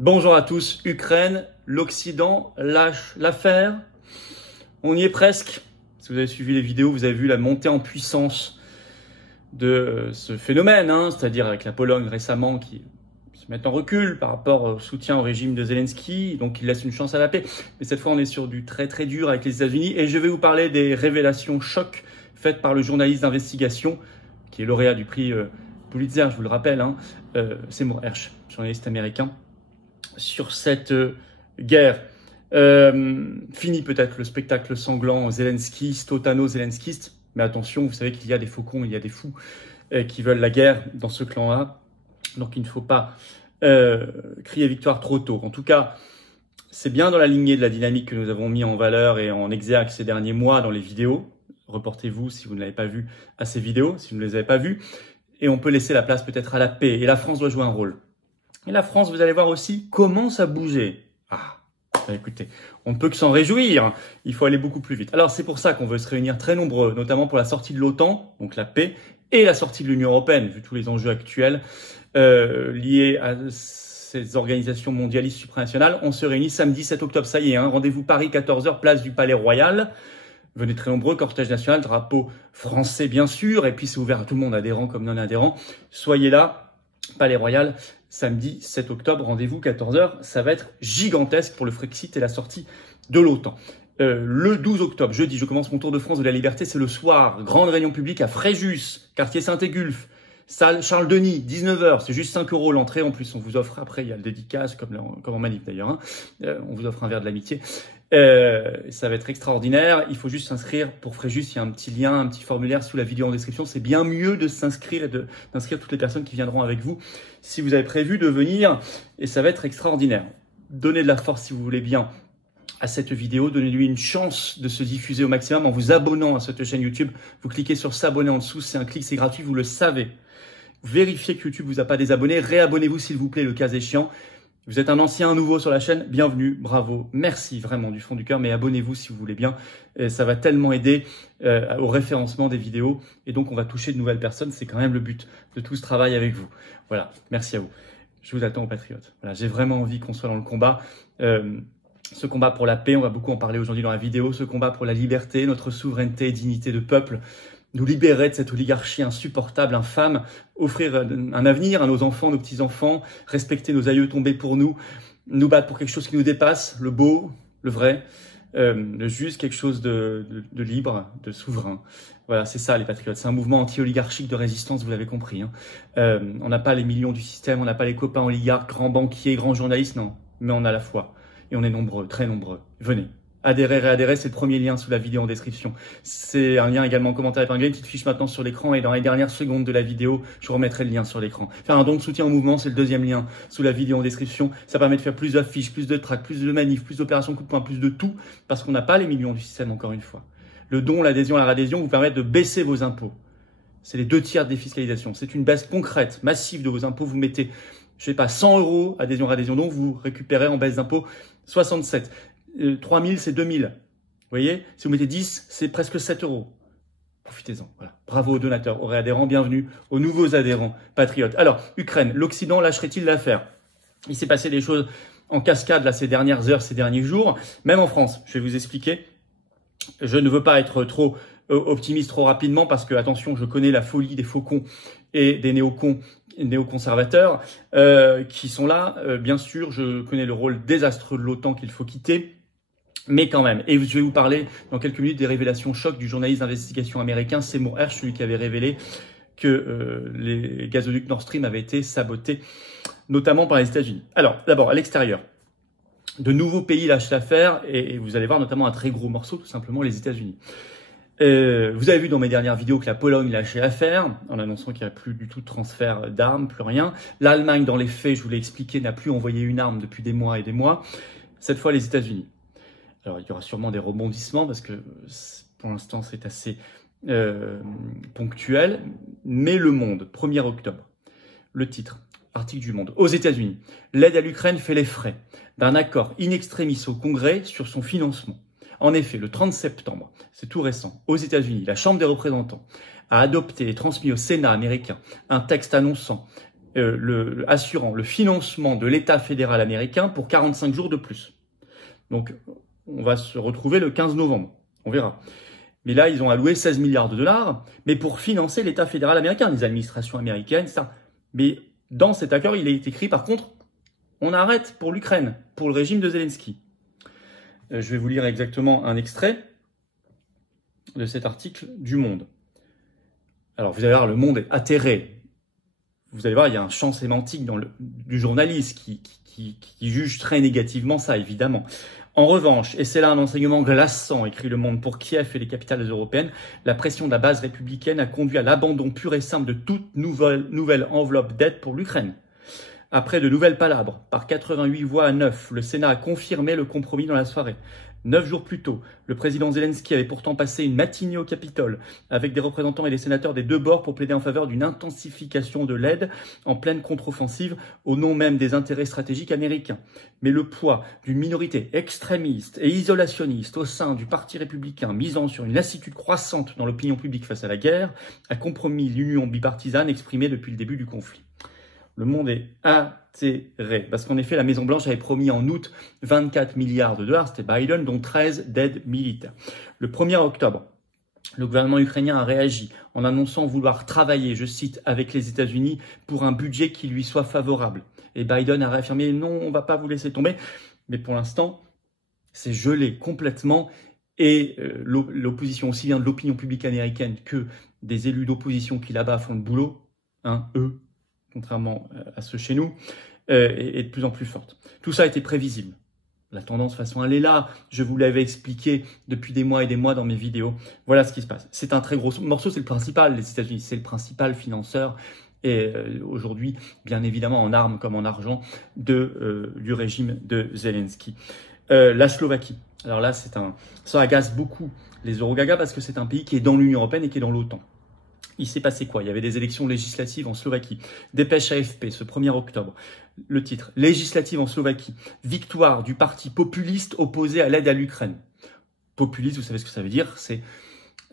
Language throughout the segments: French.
Bonjour à tous. Ukraine, l'Occident lâche l'affaire. On y est presque. Si vous avez suivi les vidéos, vous avez vu la montée en puissance de ce phénomène, c'est-à-dire avec la Pologne récemment qui se met en recul par rapport au soutien au régime de Zelensky, donc il laisse une chance à la paix. Mais cette fois, on est sur du très très dur avec les États-Unis et je vais vous parler des révélations chocs faites par le journaliste d'investigation qui est lauréat du prix Pulitzer, je vous le rappelle, Seymour Hersh, journaliste américain, sur cette guerre. Fini peut-être le spectacle sanglant Zelensky, Totano-Zelenskiste, mais attention, vous savez qu'il y a des faucons, il y a des fous qui veulent la guerre dans ce clan-là, donc il ne faut pas crier victoire trop tôt. En tout cas, c'est bien dans la lignée de la dynamique que nous avons mis en valeur et en exergue ces derniers mois dans les vidéos. Reportez-vous si vous ne l'avez pas vu à ces vidéos, si vous ne les avez pas vues, et on peut laisser la place peut-être à la paix, et la France doit jouer un rôle. Et la France, vous allez voir aussi, commence à bouger. Écoutez, on ne peut que s'en réjouir. Il faut aller beaucoup plus vite. Alors, c'est pour ça qu'on veut se réunir très nombreux, notamment pour la sortie de l'OTAN, donc la paix, et la sortie de l'Union européenne, vu tous les enjeux actuels liés à ces organisations mondialistes supranationales. On se réunit samedi 7 octobre, ça y est, rendez-vous Paris, 14h, place du Palais Royal. Venez très nombreux, cortège national, drapeau français bien sûr, et puis c'est ouvert à tout le monde, adhérents comme non adhérents. Soyez là, Palais Royal, samedi 7 octobre, rendez-vous 14h, ça va être gigantesque pour le Frexit et la sortie de l'OTAN. Le 12 octobre, jeudi, je commence mon tour de France de la liberté, c'est le soir, grande réunion publique à Fréjus, quartier Saint-Égulphe, salle Charles-Denis, 19h, c'est juste 5 € l'entrée, en plus on vous offre, après il y a le dédicace, comme en manif d'ailleurs, on vous offre un verre de l'amitié. Ça va être extraordinaire, il faut juste s'inscrire pour Fréjus, il y a un petit lien, un petit formulaire sous la vidéo en description, c'est bien mieux de s'inscrire et d'inscrire toutes les personnes qui viendront avec vous si vous avez prévu de venir, et ça va être extraordinaire. Donnez de la force si vous voulez bien à cette vidéo, donnez-lui une chance de se diffuser au maximum en vous abonnant à cette chaîne YouTube, vous cliquez sur s'abonner en dessous, c'est un clic, c'est gratuit, vous le savez. Vérifiez que YouTube vous a pas désabonné, réabonnez-vous s'il vous plaît le cas échéant. Vous êtes un ancien, un nouveau sur la chaîne, bienvenue, bravo, merci vraiment du fond du cœur, mais abonnez-vous si vous voulez bien, ça va tellement aider au référencement des vidéos, et donc on va toucher de nouvelles personnes, c'est quand même le but de tout ce travail avec vous. Voilà, merci à vous. Je vous attends aux patriotes. Voilà, j'ai vraiment envie qu'on soit dans le combat, ce combat pour la paix, on va beaucoup en parler aujourd'hui dans la vidéo, ce combat pour la liberté, notre souveraineté et dignité de peuple, nous libérer de cette oligarchie insupportable, infâme, offrir un avenir à nos enfants, nos petits-enfants, respecter nos aïeux tombés pour nous battre pour quelque chose qui nous dépasse, le beau, le vrai, le juste, quelque chose de libre, de souverain. Voilà, c'est ça les patriotes, c'est un mouvement anti-oligarchique de résistance, vous l'avez compris. On n'a pas les millions du système, on n'a pas les copains oligarques, grands banquiers, grands journalistes, non, mais on a la foi. Et on est nombreux, très nombreux. Venez. Adhérer, réadhérer, c'est le premier lien sous la vidéo en description. C'est un lien également en commentaire épinglé, une petite fiche maintenant sur l'écran et dans les dernières secondes de la vidéo, je vous remettrai le lien sur l'écran. Faire un don de soutien au mouvement, c'est le deuxième lien sous la vidéo en description. Ça permet de faire plus d'affiches, plus de tracts, plus de manifs, plus d'opérations coup de poing, plus de tout, parce qu'on n'a pas les millions du système encore une fois. Le don, l'adhésion, la réadhésion vous permettent de baisser vos impôts. C'est les 2/3 de défiscalisation. C'est une baisse concrète, massive de vos impôts. Vous mettez, je sais pas, 100 € adhésion, réadhésion, donc vous récupérez en baisse d'impôts 67. 3000, c'est 2000. Vous voyez, si vous mettez 10, c'est presque 7 €. Profitez-en. Voilà. Bravo aux donateurs, aux réadhérents, bienvenue aux nouveaux adhérents patriotes. Alors, Ukraine, l'Occident lâcherait-il l'affaire? Il s'est passé des choses en cascade là ces dernières heures, ces derniers jours, même en France. Je vais vous expliquer. Je ne veux pas être trop optimiste trop rapidement parce que, attention, je connais la folie des faucons et des néoconservateurs qui sont là. Bien sûr, je connais le rôle désastreux de l'OTAN qu'il faut quitter. Mais quand même, et je vais vous parler dans quelques minutes des révélations chocs du journaliste d'investigation américain Seymour Hersh, celui qui avait révélé que les gazoducs Nord Stream avaient été sabotés, notamment par les États-Unis. Alors, d'abord, à l'extérieur, de nouveaux pays lâchent l'affaire, et vous allez voir notamment un très gros morceau, tout simplement les États-Unis. Vous avez vu dans mes dernières vidéos que la Pologne lâchait l'affaire, en annonçant qu'il n'y a plus du tout de transfert d'armes, plus rien. L'Allemagne, dans les faits, je vous l'ai expliqué, n'a plus envoyé une arme depuis des mois et des mois. Cette fois, les États-Unis. Alors, il y aura sûrement des rebondissements parce que pour l'instant, c'est assez ponctuel. Mais Le Monde, 1er octobre, le titre, article du Monde. Aux États-Unis, l'aide à l'Ukraine fait les frais d'un accord in extremis au Congrès sur son financement. En effet, le 30 septembre, c'est tout récent, aux États-Unis, la Chambre des représentants a adopté et transmis au Sénat américain un texte annonçant assurant le financement de l'État fédéral américain pour 45 jours de plus. Donc, on va se retrouver le 15 novembre. On verra. Mais là, ils ont alloué 16 milliards de dollars, mais pour financer l'État fédéral américain, les administrations américaines, ça. Mais dans cet accord, il est écrit, par contre, on arrête pour l'Ukraine, pour le régime de Zelensky. Je vais vous lire exactement un extrait de cet article du Monde. Alors, vous allez voir, le Monde est atterré. Vous allez voir, il y a un champ sémantique du journaliste qui juge très négativement ça, évidemment. En revanche, et c'est là un enseignement glaçant, écrit Le Monde, pour Kiev et les capitales européennes, la pression de la base républicaine a conduit à l'abandon pur et simple de toute nouvelle enveloppe d'aide pour l'Ukraine. Après de nouvelles palabres, par 88 voix à 9, le Sénat a confirmé le compromis dans la soirée. 9 jours plus tôt, le président Zelensky avait pourtant passé une matinée au Capitole avec des représentants et des sénateurs des deux bords pour plaider en faveur d'une intensification de l'aide en pleine contre-offensive au nom même des intérêts stratégiques américains. Mais le poids d'une minorité extrémiste et isolationniste au sein du Parti républicain misant sur une lassitude croissante dans l'opinion publique face à la guerre a compromis l'union bipartisane exprimée depuis le début du conflit. Le Monde est atterré, parce qu'en effet, la Maison-Blanche avait promis en août 24 milliards de dollars, c'était Biden, dont 13 d'aide militaire. Le 1er octobre, le gouvernement ukrainien a réagi en annonçant vouloir travailler, je cite, avec les États-Unis pour un budget qui lui soit favorable. Et Biden a réaffirmé non, on ne va pas vous laisser tomber. Mais pour l'instant, c'est gelé complètement. Et l'opposition, aussi bien de l'opinion publique américaine que des élus d'opposition qui là-bas font le boulot, eux, contrairement à ceux chez nous, est de plus en plus forte. Tout ça était prévisible. La tendance, de toute façon, elle est là. Je vous l'avais expliqué depuis des mois et des mois dans mes vidéos. Voilà ce qui se passe. C'est un très gros morceau, c'est le principal. Les États-Unis, c'est le principal financeur. Et aujourd'hui, bien évidemment, en armes comme en argent, du régime de Zelensky. La Slovaquie. Alors là, ça agace beaucoup les Eurogagas parce que c'est un pays qui est dans l'Union européenne et qui est dans l'OTAN. Il s'est passé quoi? Il y avait des élections législatives en Slovaquie. Dépêche AFP, ce 1er octobre. Le titre, législative en Slovaquie. Victoire du parti populiste opposé à l'aide à l'Ukraine. Populiste, vous savez ce que ça veut dire?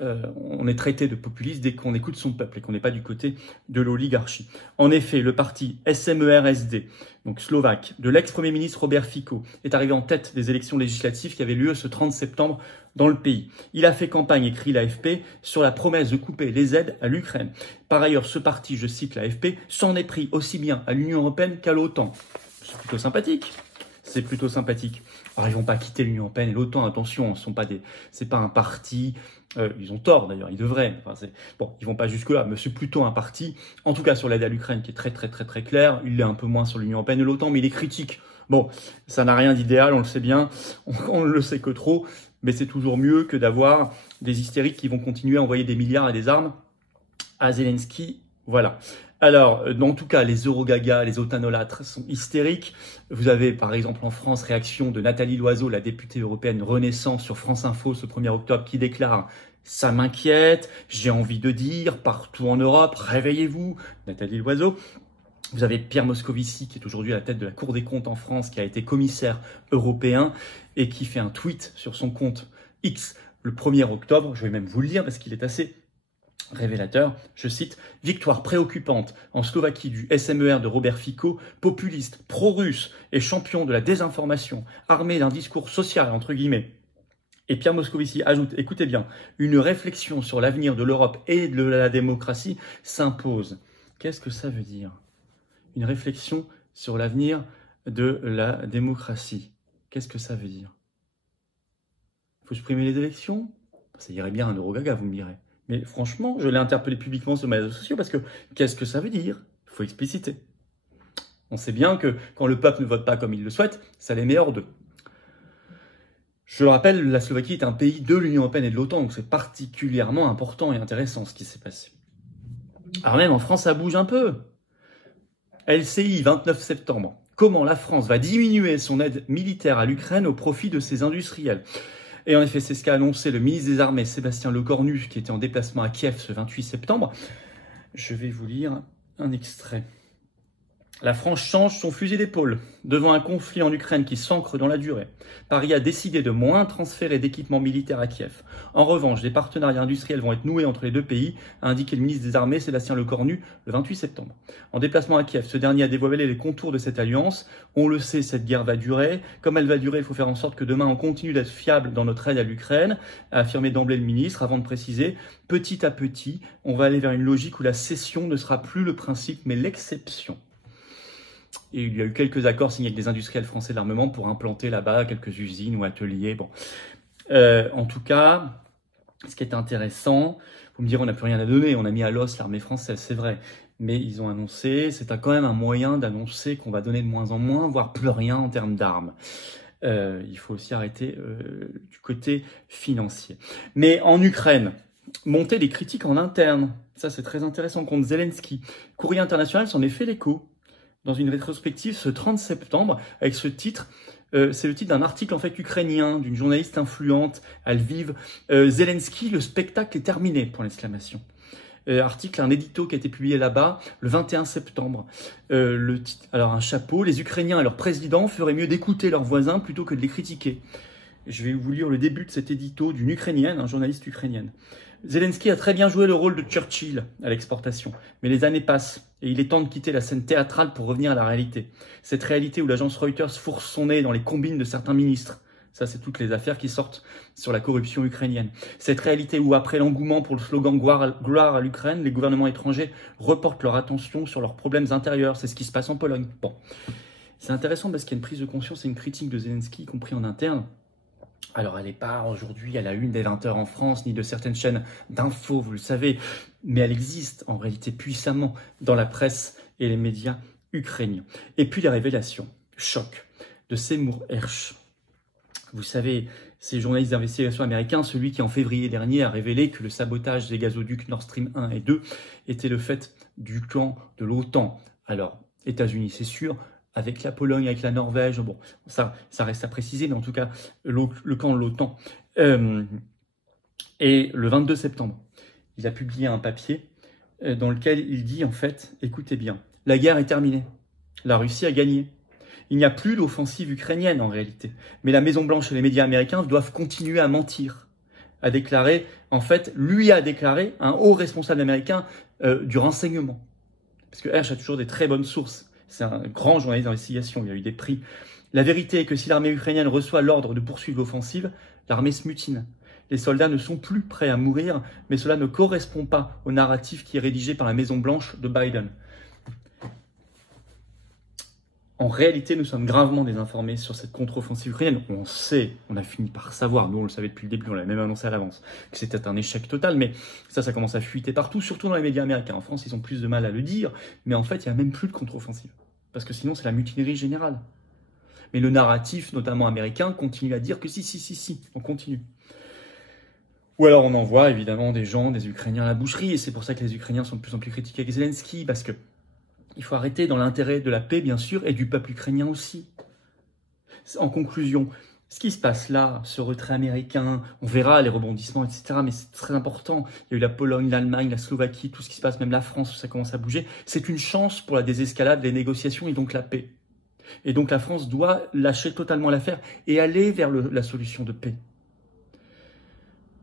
On est traité de populiste dès qu'on écoute son peuple et qu'on n'est pas du côté de l'oligarchie. En effet, le parti SMERSD, donc slovaque, de l'ex-premier ministre Robert Fico, est arrivé en tête des élections législatives qui avaient lieu ce 30 septembre dans le pays. Il a fait campagne, écrit l'AFP, sur la promesse de couper les aides à l'Ukraine. Par ailleurs, ce parti, je cite l'AFP, s'en est pris aussi bien à l'Union européenne qu'à l'OTAN. C'est plutôt sympathique. C'est plutôt sympathique. Alors, ils vont pas quitter l'Union européenne et l'OTAN, attention, c'est pas un parti, ils ont tort d'ailleurs, ils devraient. Ils vont pas jusque-là, mais c'est plutôt un parti, en tout cas sur l'aide à l'Ukraine, qui est très très très très clair. Il l'est un peu moins sur l'Union européenne et l'OTAN, mais il est critique. Bon, ça n'a rien d'idéal, on le sait bien, on ne le sait que trop, mais c'est toujours mieux que d'avoir des hystériques qui vont continuer à envoyer des milliards et des armes à Zelensky. Voilà. Alors, en tout cas, les Eurogagas, les otanolâtres sont hystériques. Vous avez, par exemple, en France, réaction de Nathalie Loiseau, la députée européenne Renaissance sur France Info ce 1er octobre, qui déclare « Ça m'inquiète, j'ai envie de dire, partout en Europe, réveillez-vous ». Nathalie Loiseau. Vous avez Pierre Moscovici, qui est aujourd'hui à la tête de la Cour des comptes en France, qui a été commissaire européen et qui fait un tweet sur son compte X le 1er octobre. Je vais même vous le lire parce qu'il est assez révélateur, je cite, « Victoire préoccupante en Slovaquie du SMER de Robert Fico, populiste, pro-russe et champion de la désinformation, armé d'un discours social, entre guillemets. » Et Pierre Moscovici ajoute, écoutez bien, « Une réflexion sur l'avenir de l'Europe et de la démocratie s'impose. » Qu'est-ce que ça veut dire? Une réflexion sur l'avenir de la démocratie. Qu'est-ce que ça veut dire? Il faut supprimer les élections? Ça irait bien un Eurogaga, vous me direz. Mais franchement, je l'ai interpellé publiquement sur mes réseaux sociaux parce que qu'est-ce que ça veut dire? Il faut expliciter. On sait bien que quand le peuple ne vote pas comme il le souhaite, ça les met hors d'eux. Je le rappelle, la Slovaquie est un pays de l'Union européenne et de l'OTAN, donc c'est particulièrement important et intéressant ce qui s'est passé. Alors même en France, ça bouge un peu. LCI, 29 septembre. Comment la France va diminuer son aide militaire à l'Ukraine au profit de ses industriels? Et en effet, c'est ce qu'a annoncé le ministre des Armées, Sébastien Lecornu, qui était en déplacement à Kiev ce 28 septembre. Je vais vous lire un extrait. La France change son fusil d'épaule devant un conflit en Ukraine qui s'ancre dans la durée. Paris a décidé de moins transférer d'équipements militaires à Kiev. En revanche, des partenariats industriels vont être noués entre les deux pays, a indiqué le ministre des Armées Sébastien Lecornu le 28 septembre. En déplacement à Kiev, ce dernier a dévoilé les contours de cette alliance. On le sait, cette guerre va durer. Comme elle va durer, il faut faire en sorte que demain on continue d'être fiable dans notre aide à l'Ukraine, a affirmé d'emblée le ministre, avant de préciser, petit à petit, on va aller vers une logique où la cession ne sera plus le principe mais l'exception. Et il y a eu quelques accords signés avec des industriels français de l'armement pour implanter là-bas quelques usines ou ateliers. Bon. En tout cas, ce qui est intéressant, vous me direz, on n'a plus rien à donner, on a mis à l'os l'armée française, c'est vrai. Mais ils ont annoncé, c'est quand même un moyen d'annoncer qu'on va donner de moins en moins, voire plus rien en termes d'armes. Il faut aussi arrêter du côté financier. Mais en Ukraine, monter des critiques en interne, ça c'est très intéressant, contre Zelensky. Courrier international s'en est fait l'écho dans une rétrospective ce 30 septembre, avec ce titre, c'est le titre d'un article en fait ukrainien, d'une journaliste influente à Lviv. Zelensky, le spectacle est terminé, point d'exclamation. Article, un édito qui a été publié là-bas le 21 septembre. Le titre, alors un chapeau, les Ukrainiens et leur président feraient mieux d'écouter leurs voisins plutôt que de les critiquer. Je vais vous lire le début de cet édito d'une Ukrainienne, un journaliste ukrainienne. Zelensky a très bien joué le rôle de Churchill à l'exportation, mais les années passent et il est temps de quitter la scène théâtrale pour revenir à la réalité. Cette réalité où l'agence Reuters fourre son nez dans les combines de certains ministres. Ça, c'est toutes les affaires qui sortent sur la corruption ukrainienne. Cette réalité où, après l'engouement pour le slogan « Gloire à l'Ukraine », les gouvernements étrangers reportent leur attention sur leurs problèmes intérieurs. C'est ce qui se passe en Pologne. Bon, c'est intéressant parce qu'il y a une prise de conscience et une critique de Zelensky, y compris en interne. Alors, elle n'est pas aujourd'hui à la une des 20h en France, ni de certaines chaînes d'infos, vous le savez, mais elle existe en réalité puissamment dans la presse et les médias ukrainiens. Et puis les révélations, choc, de Seymour Hersh. Vous savez, ces journalistes d'investigation américains, celui qui en février dernier a révélé que le sabotage des gazoducs Nord Stream 1 et 2 était le fait du camp de l'OTAN. Alors, États-Unis, c'est sûr, avec la Pologne, avec la Norvège, bon, ça reste à préciser, mais en tout cas, le camp de l'OTAN. Et le 22 septembre, il a publié un papier dans lequel il dit, en fait, écoutez bien, la guerre est terminée, la Russie a gagné. Il n'y a plus d'offensive ukrainienne en réalité, mais la Maison-Blanche et les médias américains doivent continuer à mentir, a déclaré, en fait, lui a déclaré un haut responsable américain du renseignement. Parce que Hersh a toujours des très bonnes sources. C'est un grand journaliste d'investigation, il y a eu des prix. La vérité est que si l'armée ukrainienne reçoit l'ordre de poursuivre l'offensive, l'armée se mutine. Les soldats ne sont plus prêts à mourir, mais cela ne correspond pas au narratif qui est rédigé par la Maison-Blanche de Biden. En réalité, nous sommes gravement désinformés sur cette contre-offensive ukrainienne. On sait, on a fini par savoir, nous on le savait depuis le début, on l'avait même annoncé à l'avance, que c'était un échec total, mais ça commence à fuiter partout, surtout dans les médias américains. En France, ils ont plus de mal à le dire, mais en fait, il n'y a même plus de contre-offensive. Parce que sinon, c'est la mutinerie générale. Mais le narratif, notamment américain, continue à dire que si, on continue. Ou alors on envoie évidemment des gens, des Ukrainiens à la boucherie, et c'est pour ça que les Ukrainiens sont de plus en plus critiqués avec Zelensky, parce que il faut arrêter dans l'intérêt de la paix, bien sûr, et du peuple ukrainien aussi. En conclusion, ce qui se passe là, ce retrait américain, on verra les rebondissements, etc. Mais c'est très important. Il y a eu la Pologne, l'Allemagne, la Slovaquie, tout ce qui se passe, même la France, où ça commence à bouger. C'est une chance pour la désescalade, les négociations et donc la paix. Et donc la France doit lâcher totalement l'affaire et aller vers la solution de paix.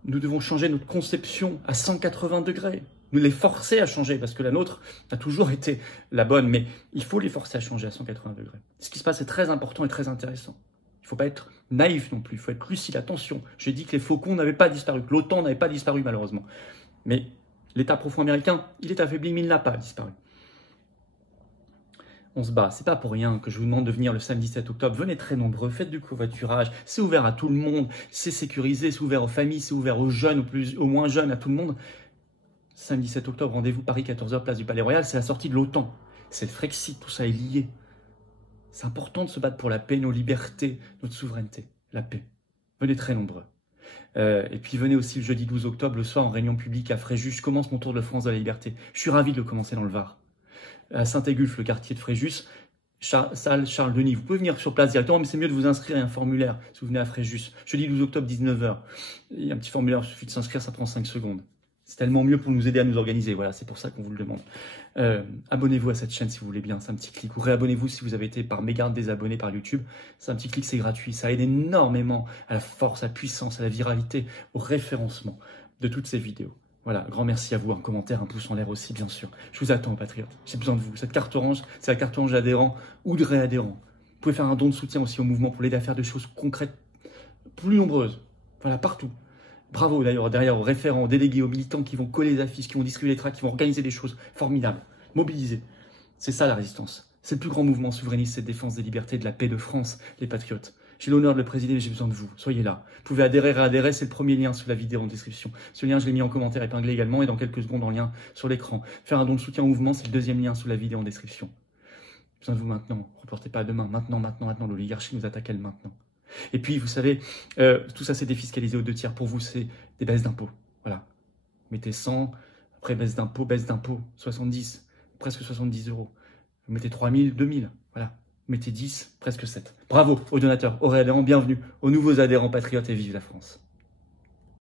Nous devons changer notre conception à 180 degrés. Nous les forcer à changer, parce que la nôtre a toujours été la bonne, mais il faut les forcer à changer à 180 degrés. Ce qui se passe est très important et très intéressant. Il ne faut pas être naïf non plus, il faut être lucide. Attention, j'ai dit que les faucons n'avaient pas disparu, que l'OTAN n'avait pas disparu malheureusement. Mais l'État profond américain, il est affaibli, mais il n'a pas disparu. On se bat, c'est pas pour rien que je vous demande de venir le samedi 7 octobre. Venez très nombreux, faites du covoiturage, c'est ouvert à tout le monde, c'est sécurisé, c'est ouvert aux familles, c'est ouvert aux jeunes, aux moins jeunes, à tout le monde. Samedi 7 octobre, rendez-vous Paris 14h, place du Palais Royal, c'est la sortie de l'OTAN. C'est le Frexit, tout ça est lié. C'est important de se battre pour la paix, nos libertés, notre souveraineté, la paix. Venez très nombreux. Et puis venez aussi le jeudi 12 octobre, le soir, en réunion publique à Fréjus. Je commence mon tour de France de la liberté. Je suis ravi de le commencer dans le Var. À Saint-Égulphe, le quartier de Fréjus, salle Charles-Denis. Vous pouvez venir sur place directement, mais c'est mieux de vous inscrire. Il y a un formulaire si vous venez à Fréjus. Jeudi 12 octobre, 19h. Il y a un petit formulaire, il suffit de s'inscrire, ça prend 5 secondes. C'est tellement mieux pour nous aider à nous organiser. Voilà, c'est pour ça qu'on vous le demande. Abonnez-vous à cette chaîne si vous voulez bien. C'est un petit clic. Ou réabonnez-vous si vous avez été par mégarde désabonné par YouTube. C'est un petit clic, c'est gratuit. Ça aide énormément à la force, à la puissance, à la viralité, au référencement de toutes ces vidéos. Voilà, grand merci à vous. Un commentaire, un pouce en l'air aussi, bien sûr. Je vous attends, patriotes. J'ai besoin de vous. Cette carte orange, c'est la carte orange adhérent ou de réadhérent. Vous pouvez faire un don de soutien aussi au mouvement pour l'aider à faire des choses concrètes plus nombreuses. Voilà, partout. Bravo d'ailleurs derrière aux référents, aux délégués, aux militants qui vont coller les affiches, qui vont distribuer les tracts, qui vont organiser des choses formidables, mobiliser. C'est ça la résistance. C'est le plus grand mouvement souverainiste, c'est de défense des libertés et de la paix de France, les patriotes. J'ai l'honneur de le présider, mais j'ai besoin de vous. Soyez là. Vous pouvez adhérer, réadhérer, c'est le premier lien sous la vidéo en description. Ce lien, je l'ai mis en commentaire épinglé également et dans quelques secondes en lien sur l'écran. Faire un don de soutien au mouvement, c'est le deuxième lien sous la vidéo en description. J'ai besoin de vous maintenant. Reportez pas à demain. Maintenant. L'oligarchie nous attaque elle maintenant. Et puis, vous savez, tout ça, c'est défiscalisé aux 2/3. Pour vous, c'est des baisses d'impôts. Voilà. Vous mettez 100, après baisse d'impôts, 70, presque 70 euros. Vous mettez 3000, 2000. Voilà. Vous mettez 10, presque 7. Bravo aux donateurs, aux réadhérents, bienvenue aux nouveaux adhérents patriotes et vive la France.